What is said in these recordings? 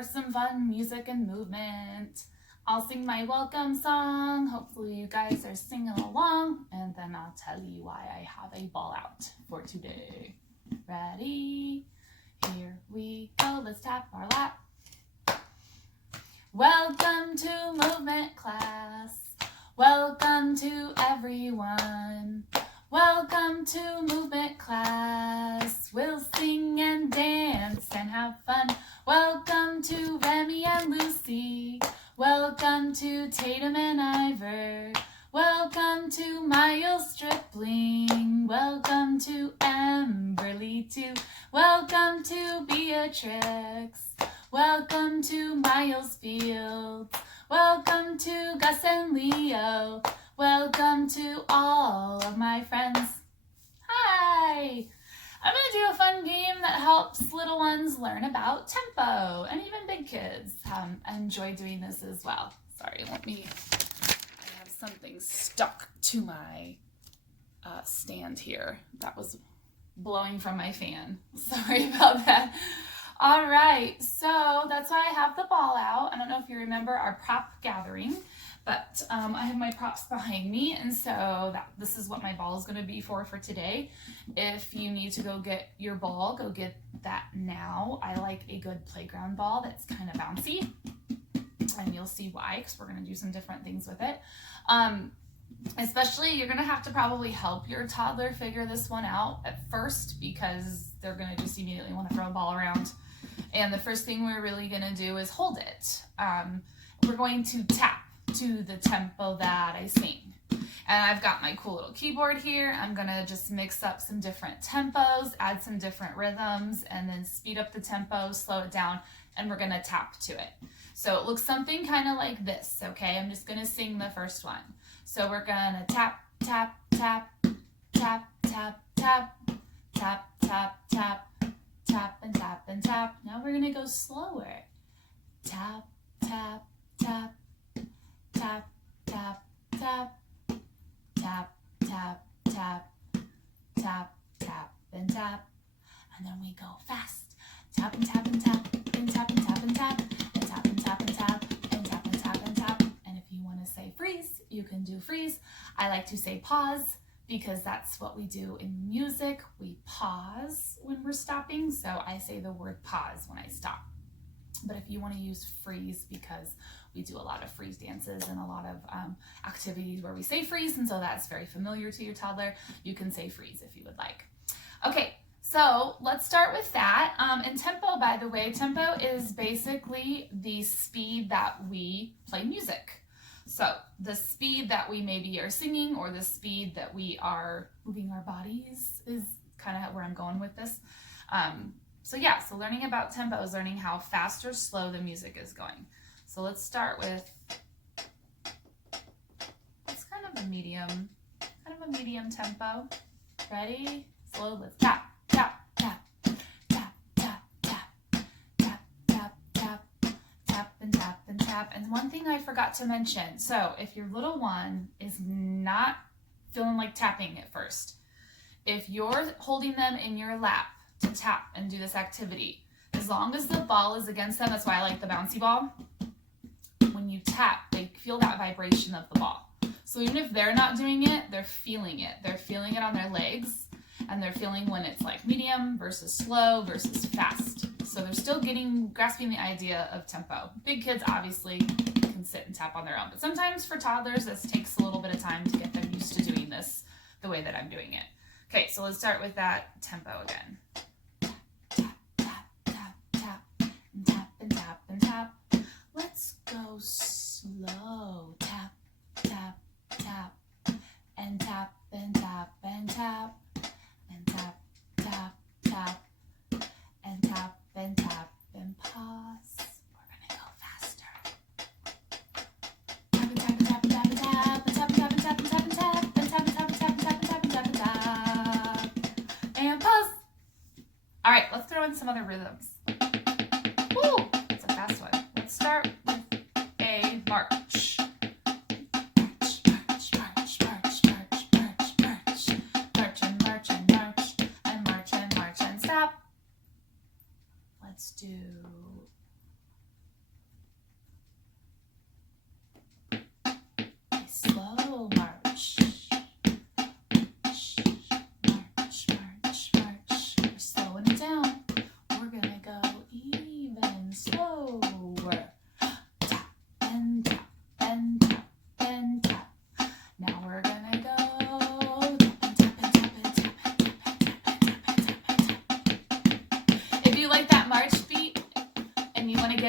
for some fun music and movement. I'll sing my welcome song. Hopefully you guys are singing along, and then I'll tell you why I have a ball out for today. Ready? Here we go. Let's tap our lap. Welcome to movement class. Welcome to everyone. Welcome to movement class. We'll sing and dance and have fun. Welcome to Remy and Lucy. Welcome to Tatum and Ivor. Welcome to Miles Stripling. Welcome to Emberly too. Welcome to Beatrix. Welcome to Miles Fields. Welcome to Gus and Leo. Welcome to all of my friends. Hi! I'm going to do a fun game that helps little ones learn about tempo, and even big kids enjoy doing this as well. Sorry, I have something stuck to my stand here. That was blowing from my fan. Sorry about that. All right, so that's why I have the ball out. I don't know if you remember our prop gathering, but I have my props behind me, and so this is what my ball is going to be for today. If you need to go get your ball, go get that now. I like a good playground ball that's kind of bouncy, and you'll see why, because we're going to do some different things with it. Especially, you're going to have to probably help your toddler figure this one out at first, because they're going to just immediately want to throw a ball around. And the first thing we're really going to do is hold it. We're going to tap to the tempo that I sing. And I've got my cool little keyboard here. I'm going to just mix up some different tempos, add some different rhythms, and then speed up the tempo, slow it down, and we're going to tap to it. So it looks something kind of like this, okay? I'm just going to sing the first one. So we're going to tap, tap, tap, tap, tap, tap, tap, tap, tap, tap, and tap, and tap. Now we're going to go slower. Tap, tap, tap, tap, tap, tap, tap, tap, tap, tap, tap, and tap. And then we go fast. Tap and tap and tap, and tap and tap and tap, and tap and tap and tap, and tap and tap and tap. And if you want to say freeze, you can do freeze. I like to say pause, because that's what we do in music. We pause when we're stopping, so I say the word pause when I stop. But if you want to use freeze, because we do a lot of freeze dances and a lot of activities where we say freeze, and so that's very familiar to your toddler, you can say freeze if you would like. Okay, so let's start with that. And tempo, by the way, tempo is basically the speed that we play music. So the speed that we maybe are singing, or the speed that we are moving our bodies, is kind of where I'm going with this. So learning about tempo is learning how fast or slow the music is going. So let's start with, it's kind of a medium tempo. Ready? Slow, let's tap, tap, tap, tap, tap, tap, tap, tap, tap, tap, and tap, and tap. And one thing I forgot to mention, so if your little one is not feeling like tapping at first, if you're holding them in your lap to tap and do this activity, as long as the ball is against them, that's why I like the bouncy ball. When you tap, they feel that vibration of the ball. So even if they're not doing it, they're feeling it. They're feeling it on their legs, and they're feeling when it's like medium versus slow versus fast. So they're still grasping the idea of tempo. Big kids obviously can sit and tap on their own, but sometimes for toddlers, this takes a little bit of time to get them used to doing this the way that I'm doing it. Okay, so let's start with that tempo again. Tap, tap, tap, tap, and tap, and tap, and tap. Let's go slow. Tap, tap, tap, and tap, and tap, and tap, and tap, tap, tap, and tap, and tap, and pause. We're gonna go faster. Tap, and tap, and tap, and tap, and tap, and tap, and tap, and tap, and tap, and tap, and tap, and tap, and tap, and tap, and tap, and tap, and tap, and pause. All right, let's throw in some other rhythms. Woo! It's a fast one. Let's start with a march. March, march, march, march, march, march, march. March and march and march and march and march and stop. Let's do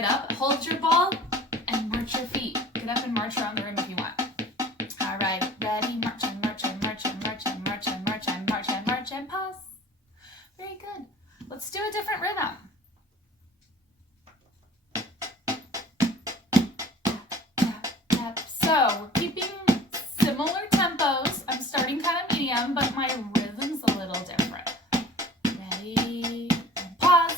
get up, hold your ball, and march your feet. Get up and march around the room if you want. All right, ready? March and march and march and march and march and march and march and march and pause. Very good. Let's do a different rhythm. Tap, tap. So we're keeping similar tempos. I'm starting kind of medium, but my rhythm's a little different. Ready? And pause.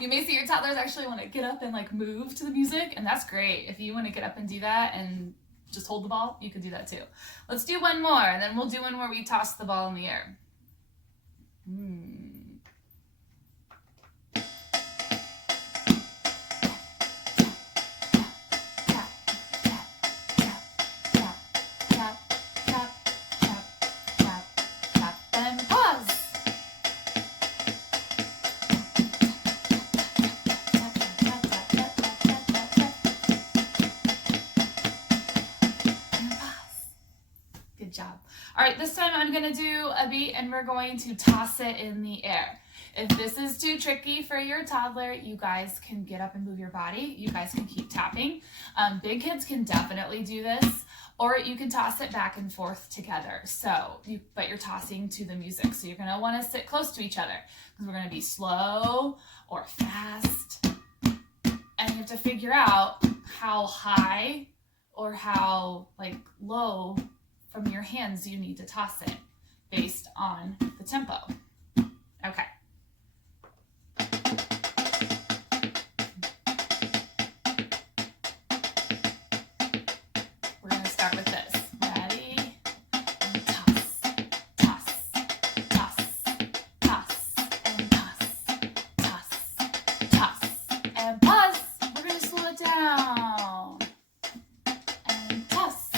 You may see your toddlers actually want to get up and like move to the music, and that's great. If you want to get up and do that and just hold the ball, you can do that too. Let's do one more, and then we'll do one where we toss the ball in the air. Job. All right, this time I'm going to do a beat and we're going to toss it in the air. If this is too tricky for your toddler, you guys can get up and move your body. You guys can keep tapping. Big kids can definitely do this, or you can toss it back and forth together. But you're tossing to the music. So you're going to want to sit close to each other because we're going to be slow or fast. And you have to figure out how high or how low from your hands you need to toss it based on the tempo. Okay. We're going to start with this. Ready? And toss, toss, toss, toss, and toss, toss, toss, and pause. We're going to slow it down. And toss.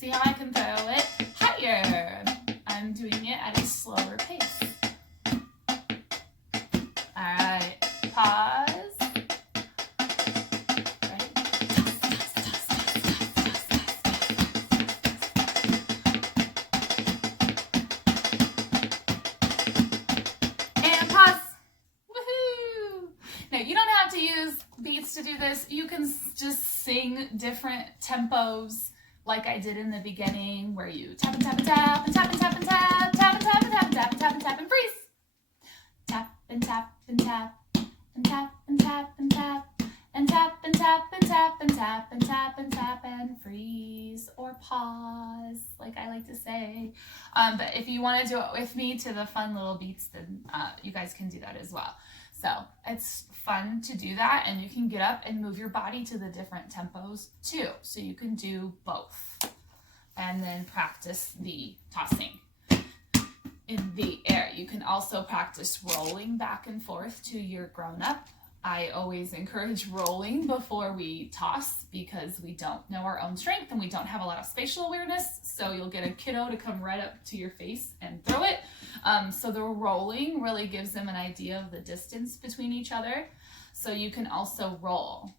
See how I can throw it higher. I'm doing it at a slower pace. All right, pause. Ready? And pause. Woohoo! Now you don't have to use beats to do this. You can just sing different tempos, like I did in the beginning, where you tap and tap and tap and tap and tap and tap, tap and tap and tap and tap and tap and tap and freeze. Tap and tap and tap and tap and tap and tap and tap and tap and tap and tap and tap and tap and freeze or pause, like I like to say. But if you want to do it with me to the fun little beats, then you guys can do that as well. So it's fun to do that, and you can get up and move your body to the different tempos too. So you can do both and then practice the tossing in the air. You can also practice rolling back and forth to your grown-up. I always encourage rolling before we toss because we don't know our own strength and we don't have a lot of spatial awareness. So you'll get a kiddo to come right up to your face and throw it. So the rolling really gives them an idea of the distance between each other. So you can also roll.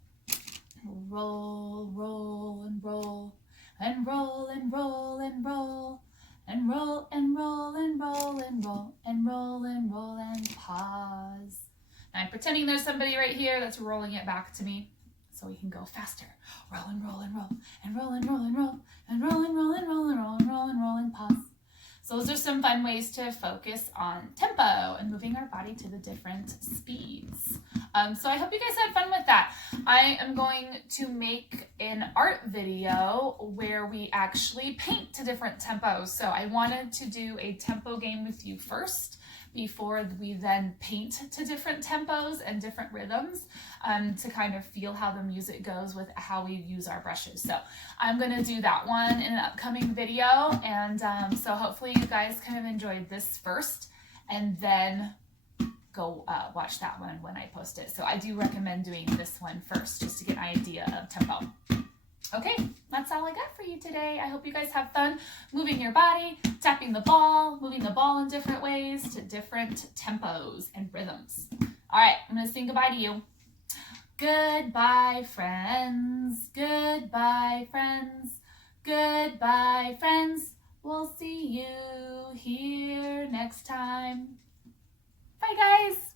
Roll, roll, and roll, and roll, and roll, and roll, and roll, and roll, and roll, and roll, and roll, and roll, and pause. And I'm pretending there's somebody right here that's rolling it back to me so we can go faster. Roll and roll and roll, and roll and roll and roll, and roll and roll and roll and roll and roll and roll and pause. So those are some fun ways to focus on tempo and moving our body to the different speeds. So I hope you guys had fun with that. I am going to make an art video where we actually paint to different tempos. So I wanted to do a tempo game with you first before we then paint to different tempos and different rhythms to kind of feel how the music goes with how we use our brushes. So I'm going to do that one in an upcoming video, and so hopefully you guys kind of enjoyed this first and then go watch that one when I post it. So I do recommend doing this one first just to get an idea of tempo. Okay, that's all I got for you today. I hope you guys have fun moving your body, tapping the ball, moving the ball in different ways to different tempos and rhythms. All right, I'm going to sing goodbye to you. Goodbye, friends. Goodbye, friends. Goodbye, friends. We'll see you here next time. Bye, guys.